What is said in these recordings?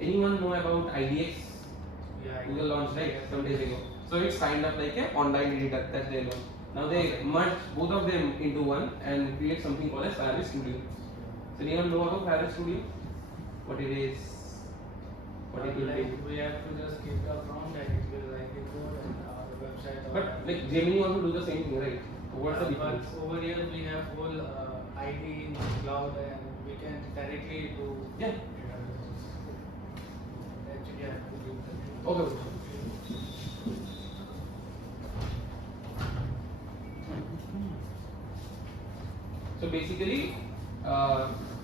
anyone know about IDX? Yeah, Google launched right some days ago. So it's kind of like a online editor that they launched. Now they merge both of them into one and create something called as Firebase Studio. So anyone know about Firebase Studio? What it is? What it will like do? we have to just give the prompt and it will write the code and the website. But like Gemini also do the same thing, right? What's the difference? But over here we have whole ID in cloud and we can directly do Yeah. Actually, I have to give the Okay. So basically,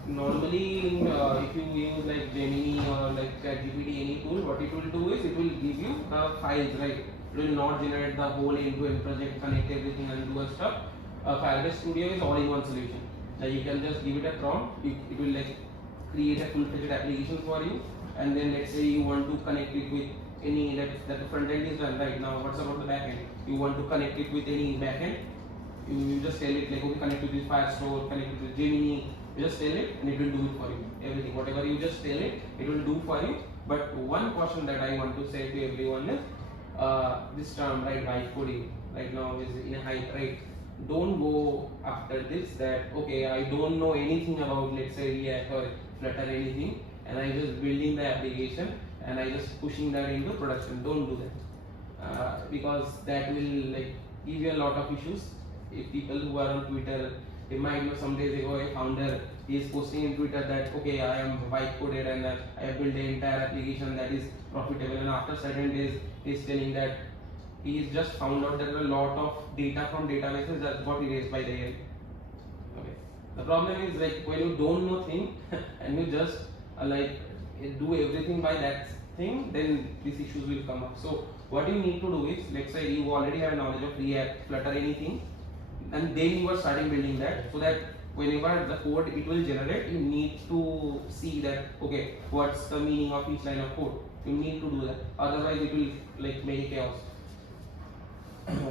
normally if you use like Gemini or like ChatGPT any tool, what it will do is it will give you the files, right? It will not generate the whole end-to-end project, connect everything and do a stuff. Firebase Studio is all-in-one solution. Now you can just give it a prompt, it will like create a full-fledged application for you, and then let's say you want to connect it with any that the front end is done right now. What's about the back end? You want to connect it with any back end. You just tell it like okay, connect it with Firestore, connect it with Gemini. You just tell it and it will do it for you. Everything, whatever you just tell it, it will do for you. But one caution that I want to say to everyone is this term, right, vibe coding right now is in a hype, right? Don't go after this that okay, I don't know anything about let's say React or Flutter anything, and I just building the application and I just pushing that into production. Don't do that because that will like give you a lot of issues. If people who are on Twitter, they might know some days ago a founder is posting in Twitter that okay, I am vibe coded and I have built the entire application that is profitable, and after certain days he's telling that he just found out that a lot of data from databases that got erased by the AI. Okay. The problem is like when you don't know thing and you just like do everything by that thing, then these issues will come up. So what you need to do is, let's say you already have knowledge of React, Flutter, anything, and then you are starting building that, so that whenever the code it will generate, you need to see that okay, what's the meaning of each line of code. You need to do that. Otherwise, it will like make chaos.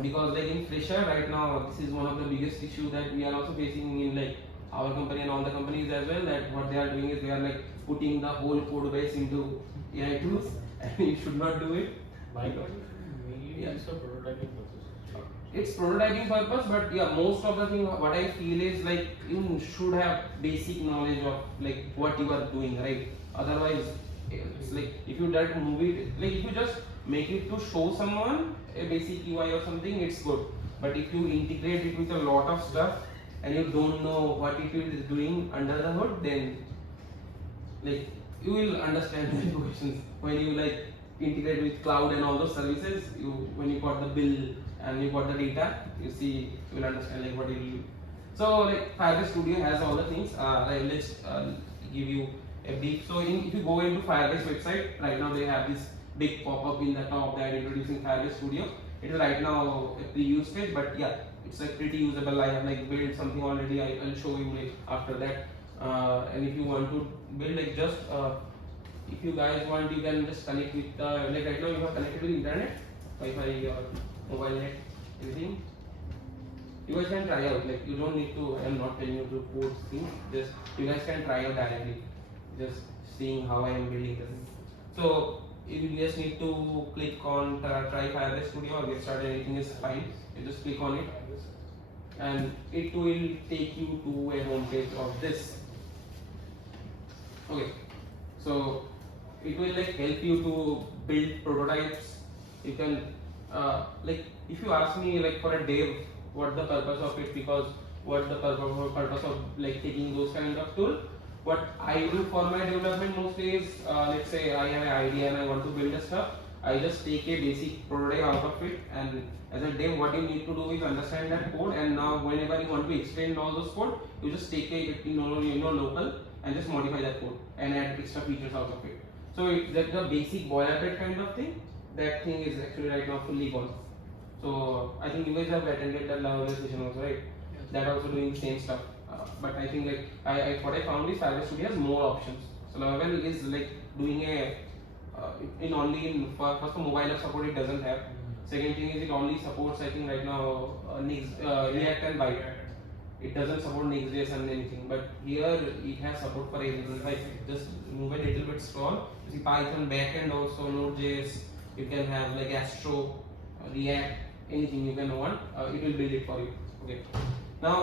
Because like in fresher right now, this is one of the biggest issue that we are also facing in like our company and all the companies as well, that what they are doing is they are like putting the whole code base into AI tools and you should not do it. mainly it's a prototyping process. It's prototyping purpose, but yeah, most of the thing what I feel is like you should have basic knowledge of like what you are doing, right? Otherwise, it's like if you try to move it, like if you just make it to show someone a basic UI or something, it's good. But if you integrate it with a lot of stuff and you don't know what it is doing under the hood, then like you will understand the implications when you like integrate with cloud and all those services. You when you got the bill and you got the data, you see you will understand like what it will do. So like Firebase Studio has all the things. Like let's give you a brief. So if you go into Firebase website right now, they have this big pop-up in the top that introducing Firebase Studio. It is right now a preview stage, but yeah, it's like pretty usable. I have like built something already. I'll show you like after that. And if you want to build like just if you guys want, you can just connect with like right now you have connected with internet, Wi-Fi or mobile net, everything. You guys can try out. Like you don't need to. I am not telling you to code things. Just you guys can try out directly. Just seeing how I am building the thing. So you just need to click on try Firebase Studio or get started. Anything is fine. You just click on it, and it will take you to a home page of this. Okay, so it will like help you to build prototypes. You can like if you ask me like for a dev, what the purpose of it, because what the purpose of like taking those kind of tool. What I do for my development mostly is let's say I have an idea and I want to build a stuff. I just take a basic prototype out of it, and as a dev, what you need to do is understand that code, and now whenever you want to extend all those code, you just take a local and just modify that code and add extra features out of it. So it's like the basic boilerplate kind of thing. That thing is actually right now fully gone. So I think you guys have attended that Laravel session also, right? Yes. That also doing the same stuff. But I think like what I found is Firebase Studio has more options. So Laravel is like doing a first for mobile app support it doesn't have. Second thing is it only supports I think right now React and Byte. it doesn't support Next.js and anything, but here it has support for everything. If I just move a little bit scroll, you see Python backend also, Node.js, you can have like Astro, React, anything you can want, it will build it for you. Okay. Now,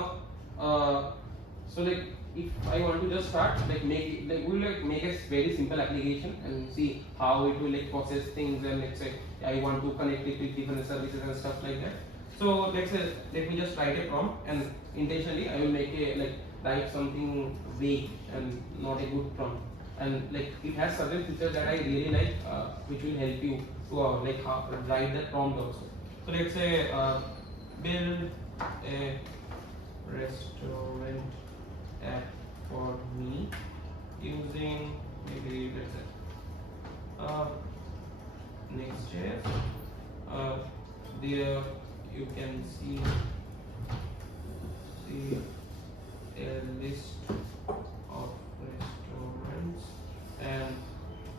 so like if I want to just start, like we'll like make a very simple application and see how it will like process things, and let's say I want to connect it with different services and stuff like that. So let's say let me just write a prompt, and intentionally I will make a like write something vague and not a good prompt, and like it has certain features that I really like, which will help you to like write that prompt also. So let's say build a restaurant app for me using maybe let's say Next.js. There you can see a list of restaurants, and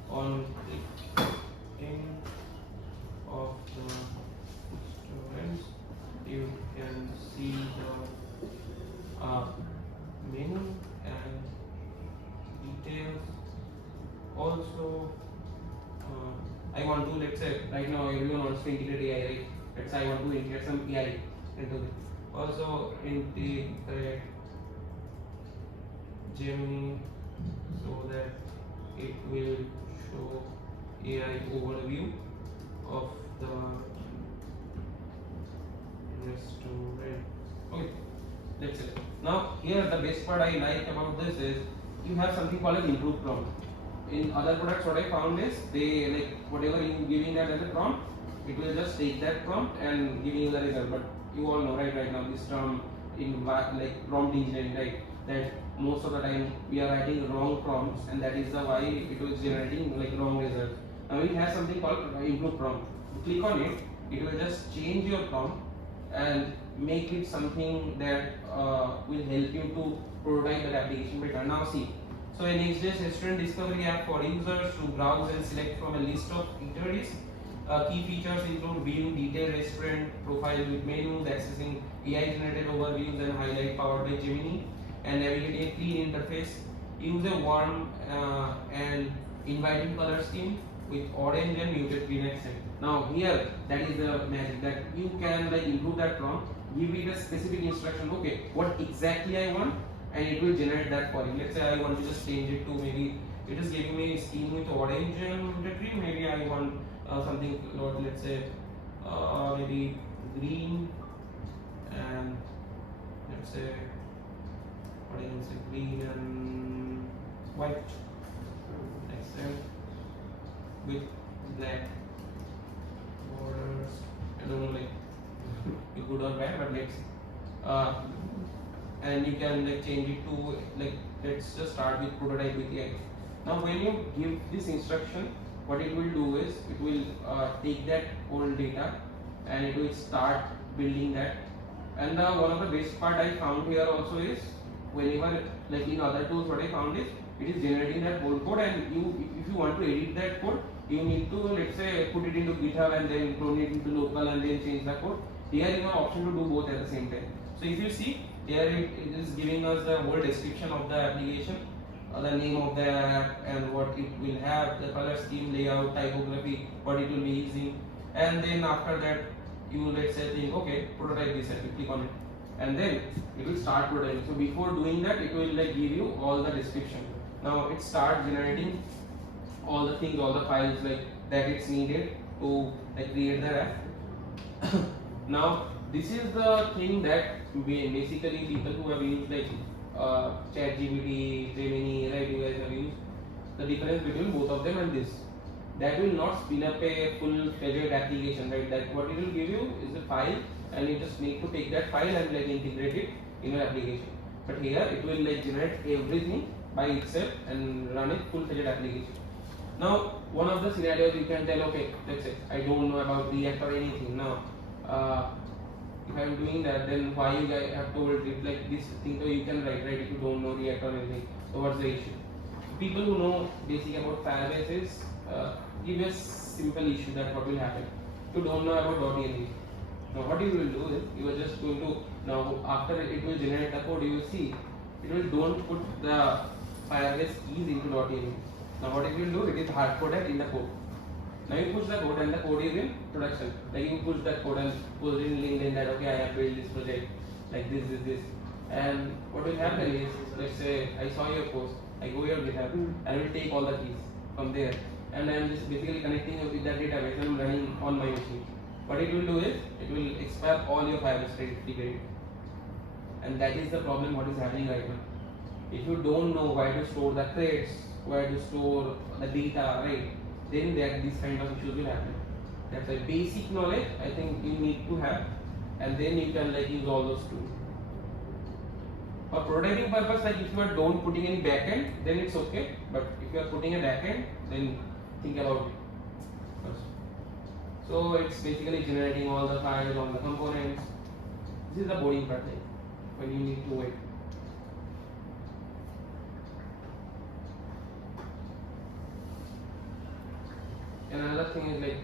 on clicking of the restaurants you can see the menu and details. Also, I want to, let's say right now everyone wants to integrate AI, right? Let's say I want to integrate some AI into it. Also integrate Gemini so that it will show AI overview of the restaurant. Okay, that's it. Now here the best part I like about this is you have something called as improved prompt. In other products, what I found is they like whatever you giving that as a prompt, it will just take that prompt and giving you the result. But you all know right now this term in like prompt engineering, right? That most of the time we are writing wrong prompts, and that is the why it was generating like wrong results. Now it has something called improve prompt. You click on it, it will just change your prompt and make it something that will help you to prototype that application better. Now see, so a Next.js restaurant discovery app for users to browse and select from a list of eateries. Key features include view detailed restaurant profile with menus, accessing AI generated overviews and highlight powered by Gemini, and navigating a clean interface. Use a warm and inviting color scheme with orange and muted green accent. Now here that is the magic, that you can like improve that prompt, give it a specific instruction, okay, what exactly I want, and it will generate that for you. Let's say I want to just change it to maybe it is giving me scheme with orange and muted green. Maybe I want something, let's say maybe green, and let's say what I can say green and white accent with black borders. I don't know like be good or bad, but let's see. And you can like change it to like let's just start with prototype with AI. Now when you give this instruction, what it will do is it will take that old data and it will start building that. And one of the best part I found here also is whenever like in other tools, what I found is it is generating that whole code, and you if you want to edit that code, you need to let's say put it into GitHub and then clone it into local and then change the code. Here is an option to do both at the same time. So if you see here it is giving us the whole description of the application, the name of the app and what it will have, the color scheme, layout, typography, what it will be using, and then after that you let's say think okay prototype this app, you click on it and then it will start prototyping. So before doing that it will like give you all the description. Now it starts generating all the things, all the files like that it's needed to like create the app. Now this is the thing that basically people who have used like ChatGPT, Gemini, right, you guys have used, the difference between both of them and this, that will not spin up a full-fledged application, right? That what it will give you is a file, and you just need to take that file and like integrate it in your application. But here it will like generate everything by itself and run a full-fledged application. Now one of the scenarios you can tell, okay, let's say I don't know about React or anything. Now if I am doing that, then why you guys have told it like this thing, so you can write, right, if you don't know React or anything. So what's the issue? People who know basic about Firebase is give a simple issue that what will happen. If you don't know about .env, Now what you will do is you are just going to, now after it will generate the code, you will see it will don't put the Firebase keys into .env. Now what it will do, it is hard coded in the code. Now you push the code and the code is in production. Like you push that code and put it in LinkedIn that okay, I have built this project like this. And what will happen is, let's say I saw your post, I go your GitHub and I will take all the keys from there and I am just basically connecting with that database and running on my machine. What it will do is, it will expire all your Firebase credit. And that is the problem what is happening right now. If you don't know where to store the crates, where to store the data, right, then these kind of issues will happen. That's a basic knowledge I think you need to have, and then you can like use all those tools. For prototyping purpose, like if you are don't putting any backend, then it's okay. But if you are putting a backend, then think about it first. So it's basically generating all the files, all the components. This is the boarding part, like when you need to wait. And another thing is like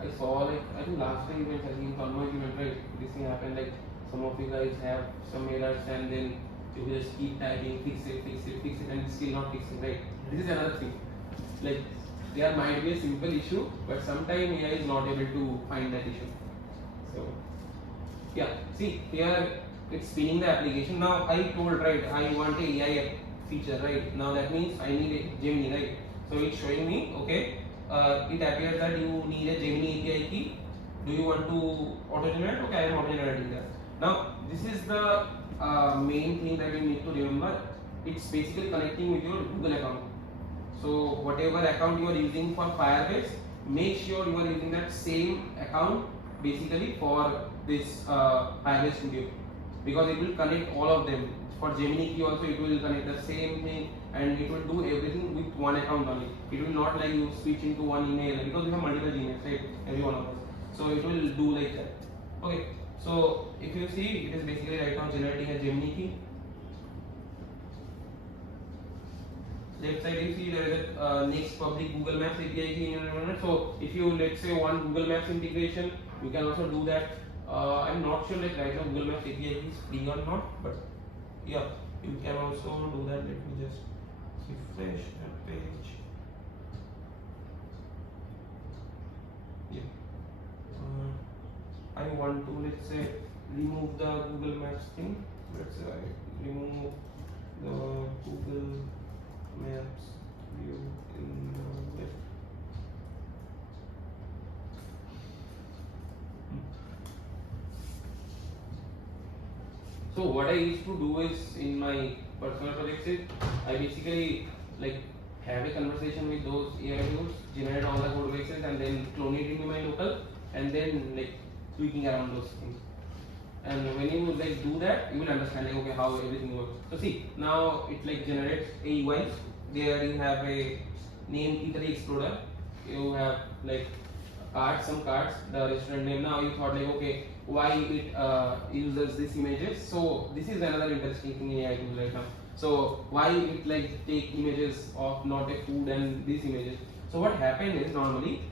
I saw like I think last time events, I think Converge event, right? This thing happened like some of you guys have some errors and then you just keep typing fix it and it's still not fixing, right? This is another thing. Like there might be a simple issue, but sometimes AI is not able to find that issue. So yeah, see here it's spinning the application. Now I told right I want a AI feature, right? Now that means I need a Gemini, right? So it's showing me okay. It appears that you need a Gemini API key. Do you want to auto generate? Okay, I am auto generating that. Now this is the main thing that you need to remember. It's basically connecting with your Google account. So whatever account you are using for Firebase, make sure you are using that same account basically for this Firebase Studio, because it will connect all of them. For Gemini key also it will connect the same thing and it will do everything with one account only. It will not like you switch into one email because we have multiple Gmails, right? Every one of us. So it will do like that. Okay. So if you see, it is basically right now generating a Gemini key. Left side you see there is a next public Google Maps API key in your environment. So if you let's say want Google Maps integration, you can also do that. I'm not sure like right now Google Maps API is free or not, but yeah, you can also do that. Let me just refresh that page. Yeah. I want to let's say remove the Google Maps thing. Let's say I remove the Google Maps view in the web. So what I used to do is in my personal projects is I basically like have a conversation with those AI tools, generate all the code bases and then clone it into my local and then like tweaking around those things. And when you like do that, you will understand like okay how everything works. So see now it like generates a UI. There you have a name Eatery Explorer. You have like cards, some cards, the restaurant name. Now you thought like okay why it uses these images. So this is another interesting thing in AI tools right now. So why it like take images of not a food and these images. So what happened is normally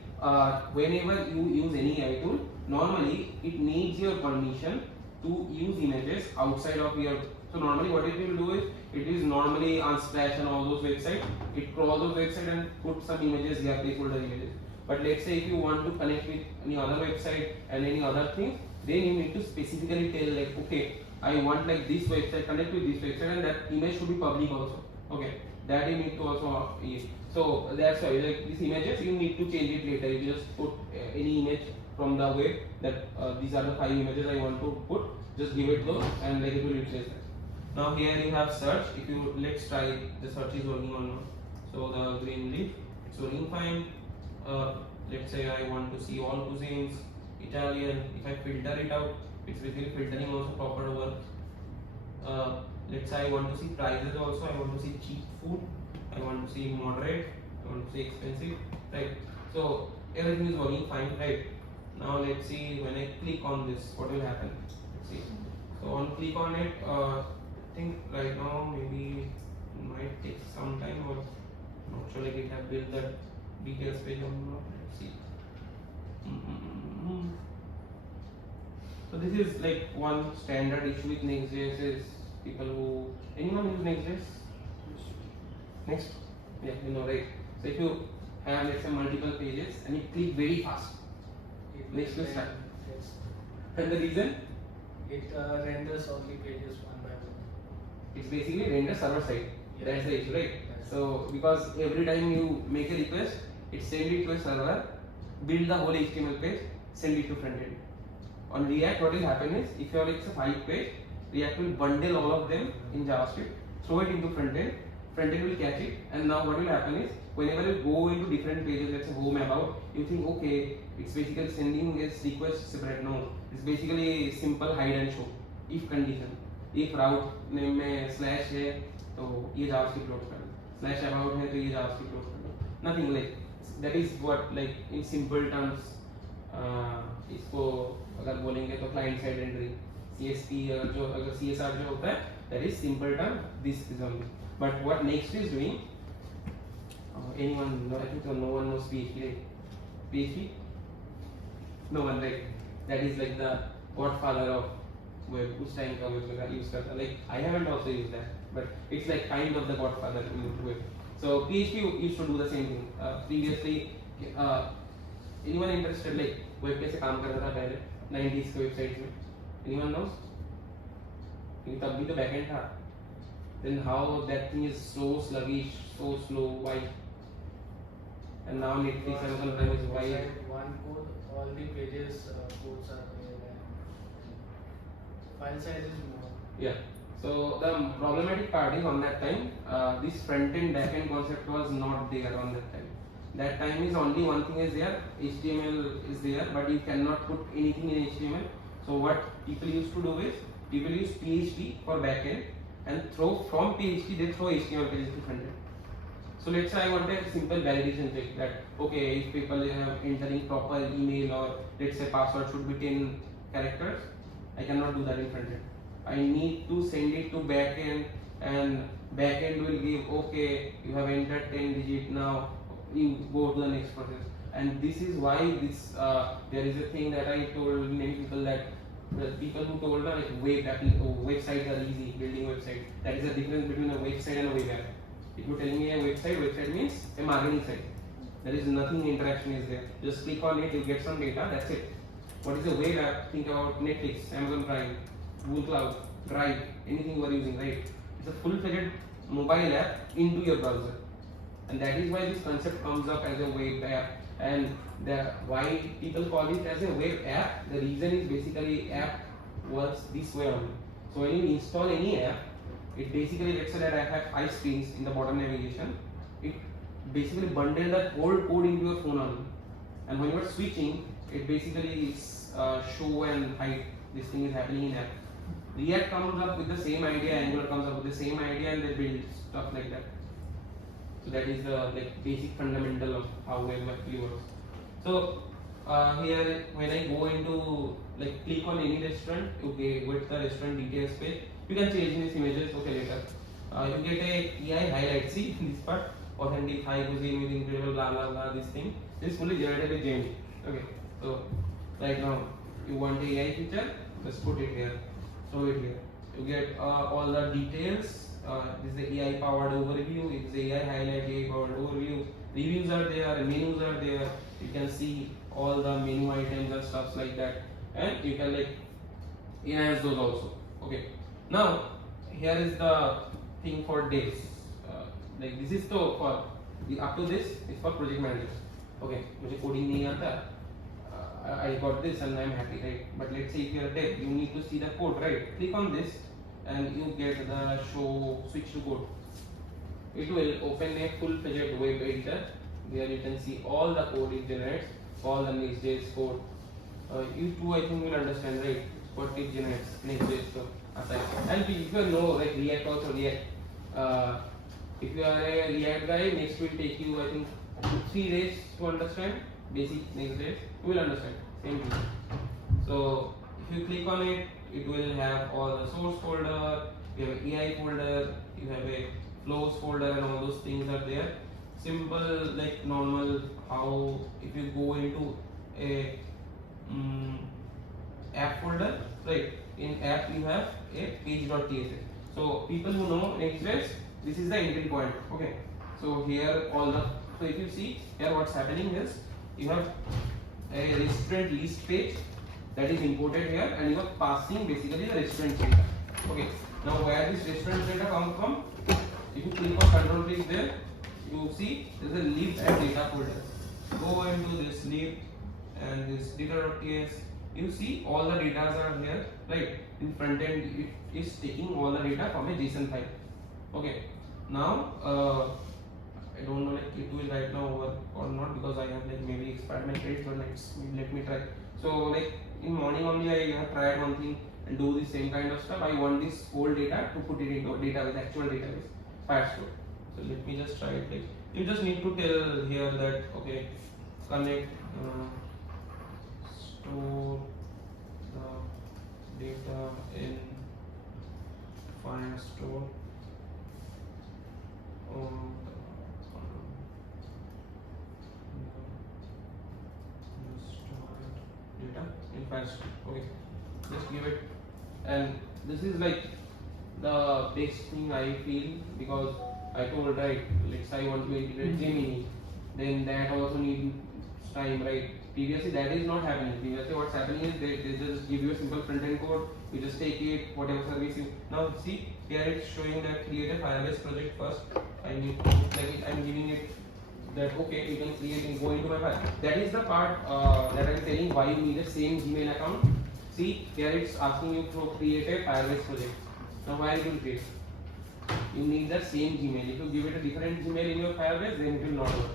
whenever you use any AI tool, normally it needs your permission to use images outside of your. So normally what it will do is it is normally on Splash and all those websites. It crawl those websites and put some images here, placeholder images. But let's say if you want to connect with any other website and any other thing, then you need to specifically tell like okay I want like this website connect with this website and that image should be public also. Okay, that you need to also use. So that's why like these images you need to change it later. You just put any image from the web that these are the 5 images I want to put. Just give it those and like it will replace that. Now here you have search. If you let's try the search is working or not. So the green leaf it's working fine. Let's say I want to see all cuisines, Italian. If I filter it out, it's basically filtering also proper work. Let's say I want to see prices also. I want to see cheap food. I want to see moderate. I want to see expensive. Right. So everything is working fine. Right. Now let's see when I click on this, what will happen? Let's see. So on click on it, I think right now maybe it might take some time or not sure like it have built that details page or not. Let's see. So this is like one standard issue with Next.js is people who, anyone use Next.js? Next? Yeah, you know, right? So if you have let's say multiple pages and you click very fast, next will start. Yes. And the reason? It renders only pages one by one. It's basically render server side. Yeah. That's the issue, right? Yes. So because every time you make a request, it send it to a server, build the whole HTML page, send it to front end. On React, what will happen is if you have it's a 5 page, React will bundle all of them in JavaScript, throw it into front end will catch it, and now what will happen is whenever you go into different pages, let's say home, about, you think okay, it's basically sending this request separate. No, it's basically simple hide and show if condition. If route name में slash है तो ये JavaScript load कर दो, slash about है तो ये JavaScript load कर दो. Nothing like that is what like in simple terms इसको अगर बोलेंगे तो client side entry CSP अगर CSR जो होता है that is simple term this is only. But what Next is doing, anyone, I think so no one knows PHP, right? PHP? No one, right? That is like the godfather of web. Whose time का web use करता, like I haven't also used that, but it's like kind of the godfather in web. So PHP used to do the same thing. Previously, anyone interested like web कैसे काम करता था पहले 90s के websites में? Anyone knows? क्योंकि तब भी तो backend था. Then how that thing is so sluggish, so slow, why? And now Netflix and Amazon is why? One code, all the pages codes are there, and file size is more. Yeah. So the problematic part is on that time, this front end back end concept was not there on that time. That time is only one thing is there, HTML is there, but you cannot put anything in HTML. So what people used to do is, people use PHP for back end, and throw from PHP they throw HTML pages to front end. So let's say I want a simple validation check that okay, if people have entering proper email or let's say password should be 10 characters, I cannot do that in front end. I need to send it to backend, and backend will give okay, you have entered 10 digit, now you go to the next process. And this is why this there is a thing that I told many people that the people who told me like websites are easy, building website. That is the difference between a website and a web app. If you're telling me a website means a marketing site. There is nothing interaction is there. Just click on it, you get some data, that's it. What is a web app? Think about Netflix, Amazon Prime, Google Cloud, Drive, anything you are using, right? It's a full-fledged mobile app into your browser. And that is why this concept comes up as a web app. And why people call it as a web app, the reason is basically app works this way only. So when you install any app, it basically, let's say that I have 5 screens in the bottom navigation, it basically bundles that whole code into your phone only. And when you are switching, it basically show and hide this thing is happening in app. React comes up with the same idea, Angular comes up with the same idea, and they build stuff like that. So that is the like basic fundamental of how web actually works. So here when I go into like click on any restaurant, okay, go to the restaurant details page, you can change these images, okay, later. You get a EI highlight, see this part, authentic high cuisine with incredible blah blah blah, this thing. This is fully generated with Gemini. Okay, so right now you want the AI feature, just put it here, show it here. You get all the details. This is the AI powered overview, it is the AI highlight, AI powered overview. Reviews are there, menus are there. You can see all the menu items and stuff like that, and you can like enhance those also. Okay. Now here is the thing for devs. Like this is for the up to this is for project managers. Okay, मुझे coding नहीं आता. I got this and I am happy, right? But let's say if you are a dev, you need to see the code, right? Click on this and you get the show switch to code. It will open a full-fledged web editor where you can see all the code it generates, all the Next.js code. You too, I think, will understand, right? What it generates, Next.js code. And if you know, like React also React. If you are a React guy, Next will take you, I think, 3 days to understand basic Next.js. You will understand, same thing. So if you click on it, it will have all the source folder, you have an AI folder, you have a flows folder, and all those things are there. Simple, like normal, how if you go into a app folder, right? In app you have a page.css. So people who know Next.js, this is the entry point. Okay. So here all the, so if you see here what's happening is you have a restaurant list page that is imported here, and you are passing basically the restaurant data. Okay. Now where this restaurant data comes from? If you click on control click there, you see there is a lib and data folder. Go into this lib and this data.ts. You see all the data are here, right? In front end it is taking all the data from a JSON file. Okay. Now I don't know like it will right now work or not, because I have like maybe expired my credits, but let me try. So like in morning only I have tried one thing and do the same kind of stuff. I want this whole data to put it into a database, actual database, Firestore. So let me just try it. Like you just need to tell here that okay, connect store the data in Firestore on data in Firestore. Okay, just give it, and this is like the best thing I feel, because I told right, let's say I want to integrate Gemini, then that also needs time, right? Previously that is not happening. Previously what's happening is they just give you a simple front end code, you just take it, whatever service you, now see here it's showing that create a Firebase project first. I need like I'm giving it that okay, you can create and go into my file. That is the part that I'm telling why you need the same Gmail account. See here it's asking you to create a Firebase project. Now why it will create? You need the same Gmail. If you give it a different Gmail in your Firebase, then it will not work.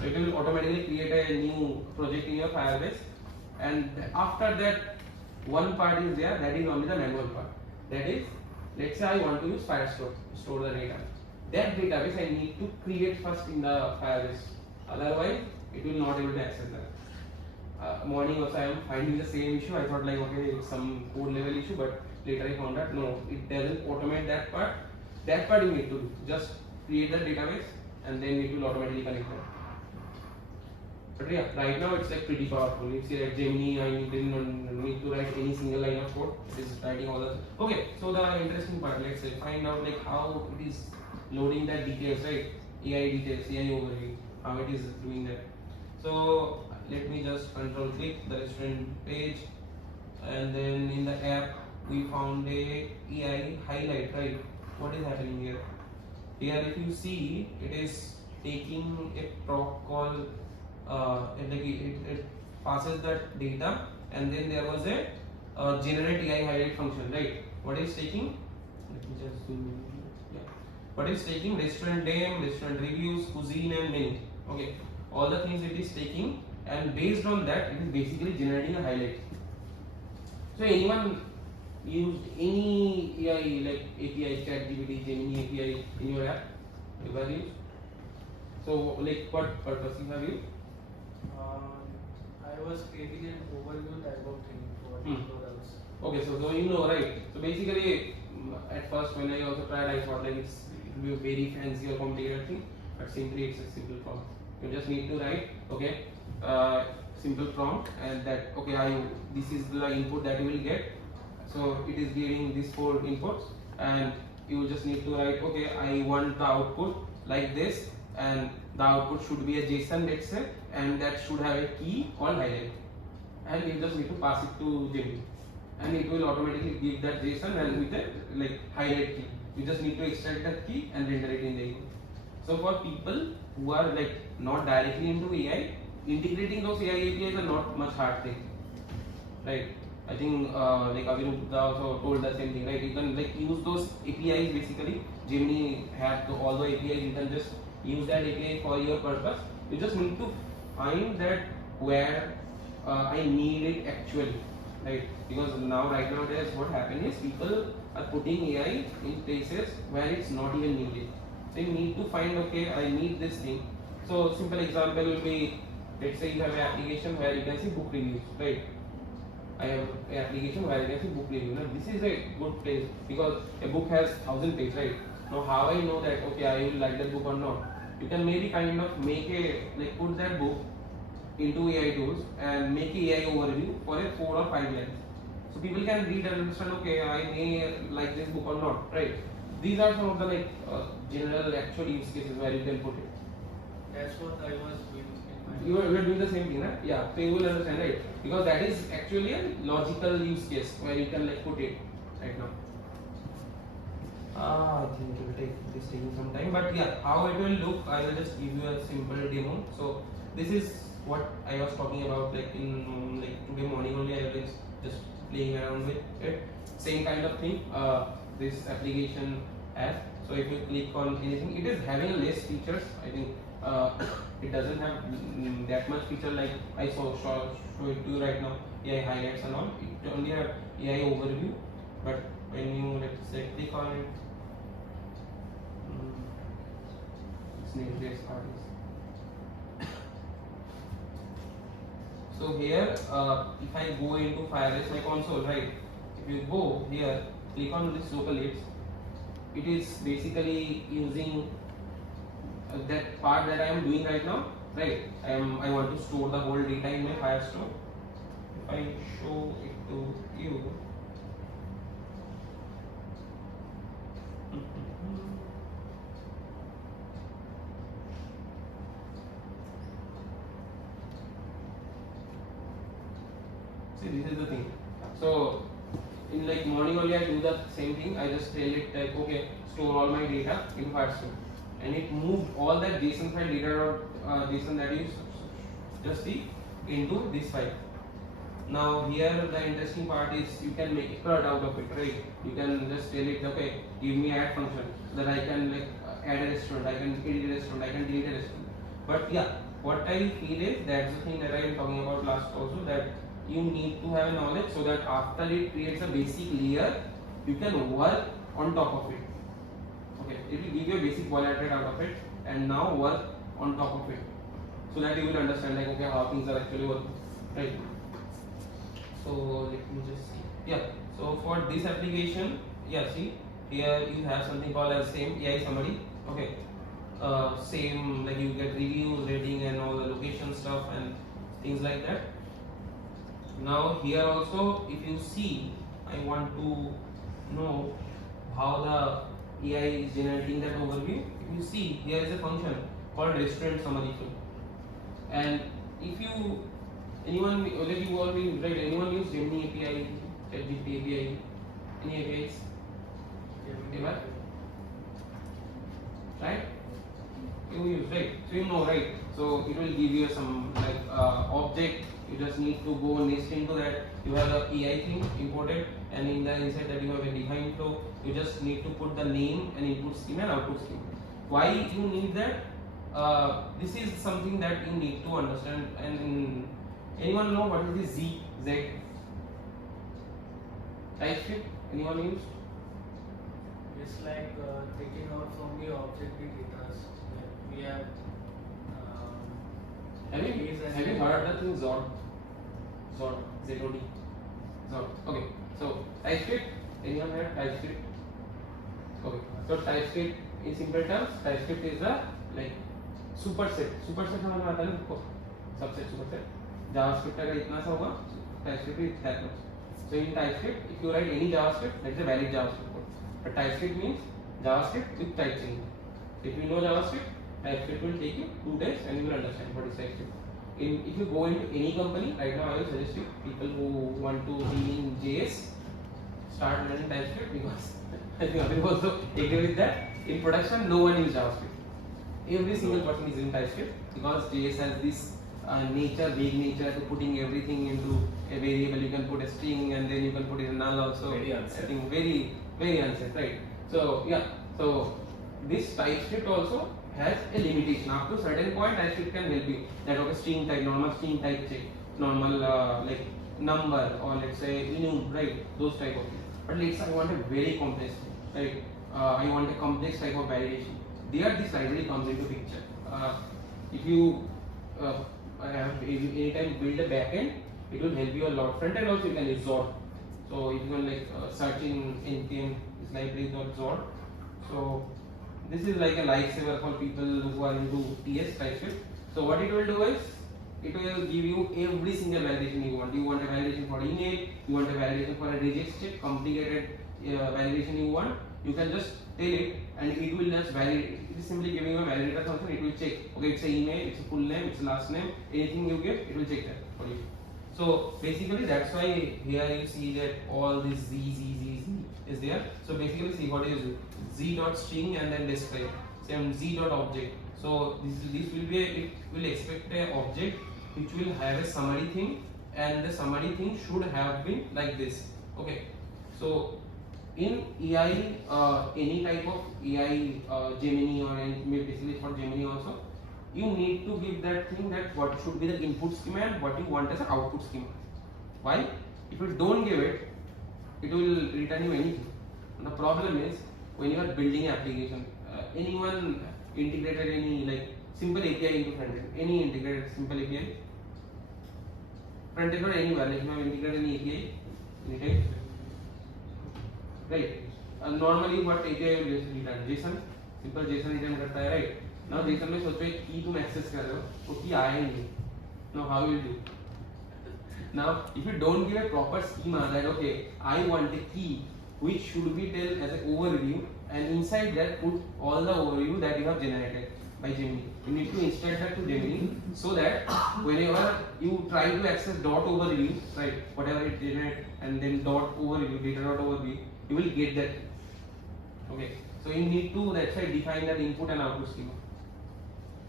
So it will automatically create a new project in your Firebase, and after that one part is there, that is only the manual part. That is, let's say I want to use Firestore to store the data. That database I need to create first in the Firebase, otherwise it will not able to access that. Morning also I am finding the same issue. I thought like okay, it's some code level issue, but later I found out no, it doesn't automate that part. That part you need to do. Just create the database and then it will automatically connect that. But yeah, right now it's like pretty powerful. You see like Gemini, I didn't need to write any single line of code. It is writing all the. Okay, so the interesting part, let's say find out like how it is loading the details, right? AI details, AI overview, how it is doing that. So let me just control click the restaurant page, and then in the app we found a AI highlight, right? What is happening here? Here if you see, it is taking a proc call, it passes that data, and then there was a generate AI highlight function, right? What is taking? Let me just zoom in. Yeah. What is taking? Restaurant name, restaurant reviews, cuisine, and menu. Okay, all the things it is taking, and based on that, it is basically generating a highlight. So anyone used any AI like API, ChatGPT, Gemini API in your app? Ever used? So like what purpose you have used? I was creating an overview type of thing for products. Okay, so you know, right? So basically, at first when I also tried, I thought like it will be a very fancy or complicated thing, but simply it's a simple prompt. You just need to write okay, simple prompt, and that okay, this is the input that you will get. So it is giving these 4 inputs, and you just need to write okay, I want the output like this, and the output should be a JSON, let's say, and that should have a key called highlight, and you just need to pass it to Gemini, and it will automatically give that JSON and with a like highlight key. You just need to extract that key and render it in the input. So for people who are like not directly into AI, integrating those AI APIs are not much hard thing, right? I think like Aviruddha also told the same thing, right? You can like use those APIs basically. Gemini have all the APIs. You can just use that API for your purpose. You just need to find that where I need it actually, right? Because right nowadays what happened is people are putting AI in places where it's not even needed. They need to find okay, I need this thing. So simple example will be, let's say you have an application where you can see book reviews, right? I have an application where I can see book review. Now this is a good place because a book has 1000 pages, right? Now how I know that okay, I will like that book or not? You can maybe kind of make a like put that book into AI tools and make a AI overview for a 4 or 5 lines. So people can read and understand, okay, I may like this book or not, right? These are some of the like general actual use cases where you can put it. That's what I was doing in my. You are doing the same thing, right? Yeah. So you will understand, right? Because that is actually a logical use case where you can like put it right now. I think it will take this taking some time, but yeah, how it will look, I will just give you a simple demo. So this is what I was talking about, like in like today morning only I was just playing around with it. Same kind of thing. This application app. So if you click on anything, it is having less features. I think it doesn't have that much feature like I show it to you right now. AI highlights and all. It only have AI overview, but when you let's say click on it, its name-based part is. So here, if I go into Firebase my console, right? If you go here, click on this local apps. It is basically using that part that I am doing right now, right? I want to store the whole data in my Firestore. If I show it to you. See, this is the thing. So in like morning only I do the same thing. I just tell it like, okay, store all my data in Firestore, and it moved all that JSON file data or JSON that you just see into this file. Now here the interesting part is you can make it out of it, right? You can just tell it, okay, give me add function so that I can like add a restaurant, I can edit a restaurant, I can delete a restaurant. But yeah, what I feel is that's the thing that I am talking about last also, that you need to have knowledge so that after it creates a basic layer, you can work on top of it. Okay, it will give you a basic boilerplate out of it, and now work on top of it, so that you will understand like, okay, how things are actually working, right? So let me just see. Yeah. So for this application, yeah, see here you have something called as same AI summary. Okay. Same like you get reviews, rating, and all the location stuff and things like that. Now here also, if you see, I want to know how the AI is generating that overview. If you see, here is a function called restaurant summary field, and if you anyone like you all will right, anyone use Gemini API, ChatGPT API, any APIs? Ever? Right? You use, right? So you know, right? So it will give you some like object. You just need to go nest into that. You have a AI thing imported, and in the inside that you have a defined flow. You just need to put the name and input scheme and output scheme. Why you need that? This is something that you need to understand. And anyone know what is the Z? TypeScript? Anyone use? It's like taking out from the object the data. We have. Have you heard the thing Zod? Z-O-D. Zod. Okay. So TypeScript. Anyone heard TypeScript? Okay. So TypeScript in simple terms, TypeScript is a like superset. Superset समझ में आता है ना? Subset, superset. JavaScript का इतना सा होगा. TypeScript is that much. So in TypeScript, if you write any JavaScript, that's a valid JavaScript code. But TypeScript means JavaScript with type change. If you know JavaScript, TypeScript will take you 2 days and you will understand what is TypeScript. If you go into any company, right now I will suggest you people who want to be in JS, start learning TypeScript, because I think I will also agree with that. In production, no one uses JavaScript. Every single person is using TypeScript because JS has this vague nature to putting everything into a variable. You can put a string and then you can put it in null also. Very unsafe. I think very unsafe, right? So yeah, so this TypeScript also has a limitation. Up to certain point, TypeScript can help you. That okay, string type, normal string type check, normal like number or let's say enum, right? Those type of things. But let's say I want a very complex thing, right? I want a complex type of validation. There, this library comes into picture. If you anytime build a backend, it will help you a lot. Front end also you can use Zod. So if you can like search in npm this library.zod. So this is like a lifesaver for people who are into TS TypeScript. So what it will do is it will give you every single validation you want. You want a validation for email, you want a validation for a reject check, complicated validation you want. You can just tell it and it will just validate. It is simply giving you a validator function. It will check. Okay, it's a email, it's a full name, it's a last name. Anything you give, it will check that for you. So basically that's why here you see that all this z is there. So basically see what is z dot string and then describe. Same z dot object. So this will be it will expect a object which will have a summary thing, and the summary thing should have been like this. Okay. So in AI, any type of AI, Gemini or basically for Gemini also, you need to give that thing that what should be the input schema and what you want as an output schema. Why? If you don't give it, it will return you anything. And the problem is when you are building an application, anyone integrated any like simple API into frontend, any integrated simple API, frontend or anywhere, like you have integrated any API, anything, right? Normally what API will return? JSON, simple JSON return करता है, right? Now JSON में सोचो एक key तुम access कर रहे हो, वो key आया ही नहीं. Now how you will do? Now if you don't give a proper schema that okay, I want a key which should be tell as an overview, and inside that put all the overview that you have generated by Gemini. You need to install that to Gemini so that whenever you try to access dot overview, right, whatever it generates and then dot overview, data dot overview, you will get that. Okay, so you need to that's why define that input and output schema,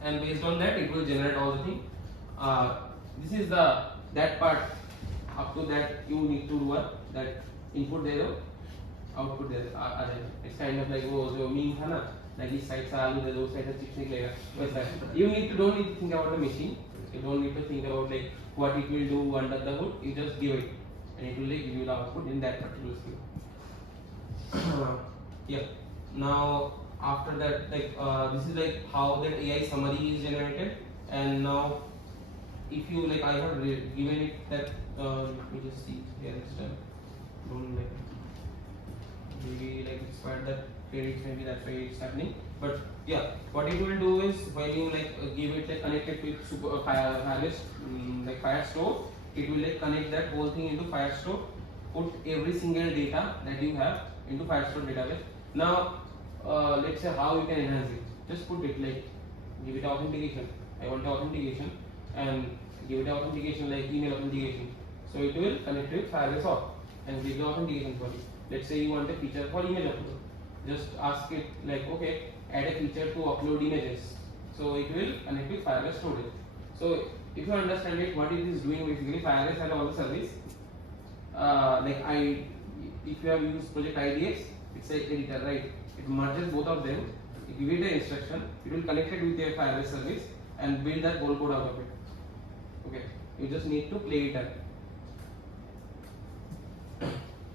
and based on that it will generate all the thing. This is the that part. Up to that you need to do that input there, output there. It's kind of like वो जो meme था ना, like इस side से आलू दे दो, उस side से चिप्स निकलेगा, वैसा. You don't need to think about the machine. You don't need to think about like what it will do under the hood. You just give it, and it will like give you the output in that particular schema. Yeah. Now after that, like this is like how that AI summary is generated, and now if you like I have given it that let me just see here it's done. Don't like maybe like expired that credits, maybe that's why it's happening. But yeah, what it will do is when you like give it like connected with Firebase like Firestore, it will like connect that whole thing into Firestore, put every single data that you have into Firestore database. Now let's say how you can enhance it. Just put it like give it authentication. I want authentication, and give it authentication like email authentication. So it will connect with Firebase auth and give the authentication for you. Let's say you want a feature for image upload. Just ask it like okay, add a feature to upload images. So it will connect with Firebase storage. So if you understand it, what it is doing basically, Firebase has all the service. If you have used project IDX, it's a editor, right? It merges both of them. You give it an instruction, it will connect it with a Firebase service and build that whole code out of it. Okay, you just need to play it up.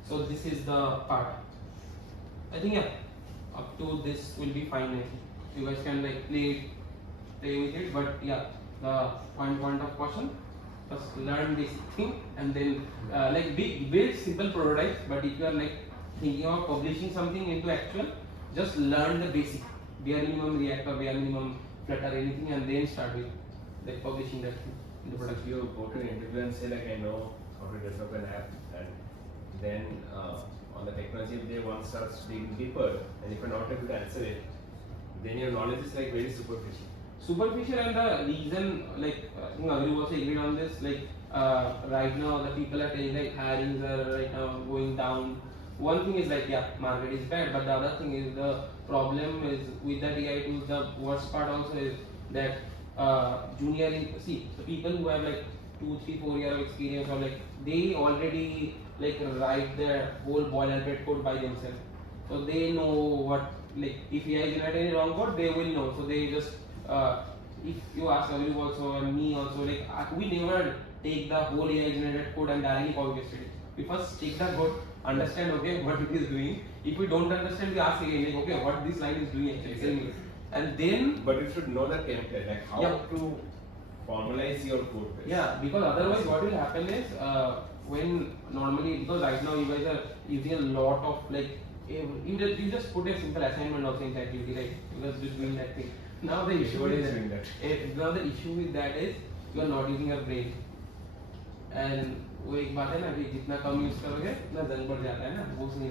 So this is the part. I think yeah, up to this will be fine. I think you guys can like play with it, but yeah, the point of caution: first learn this thing, and then like build simple prototypes. But if you are like thinking of publishing something into actual, just learn the basic, bare minimum React or bare minimum Flutter, anything, and then start with like publishing that thing into production. If you go to an interview and say like I know how to develop an app, and then on the technology if they want starts digging deeper, and if you're not able to answer it, then your knowledge is like very superficial. Superficial, and the reason like I think Agri also agreed on this, like right now the people are telling like hirings are right now going down. One thing is like yeah, market is bad, but the other thing is the problem is with that AI tools. The worst part also is that junior the people who have like 2, 3, 4 years of experience, or like they already like write their whole boilerplate code by themselves. So they know what like if AI generate any wrong code, they will know. So they just if you ask Aviv also and me also, like we never take the whole AI generated code and directly copy paste it. We first check the code, understand okay what it is doing. If we don't understand, we ask again like okay what this line is doing actually, tell me. And then but you should know the template, like how to formalize your code base. Yeah, because otherwise what will happen is when normally, because right now you guys are using a lot of like you just put a simple assignment also in activity, right? Because just doing that thing. Now the issue Everybody is doing that. Now the issue with that is you are not using your brain. And वो एक बात है ना कि जितना कम use करोगे उतना जंग बढ़ जाता है ना, वो नहीं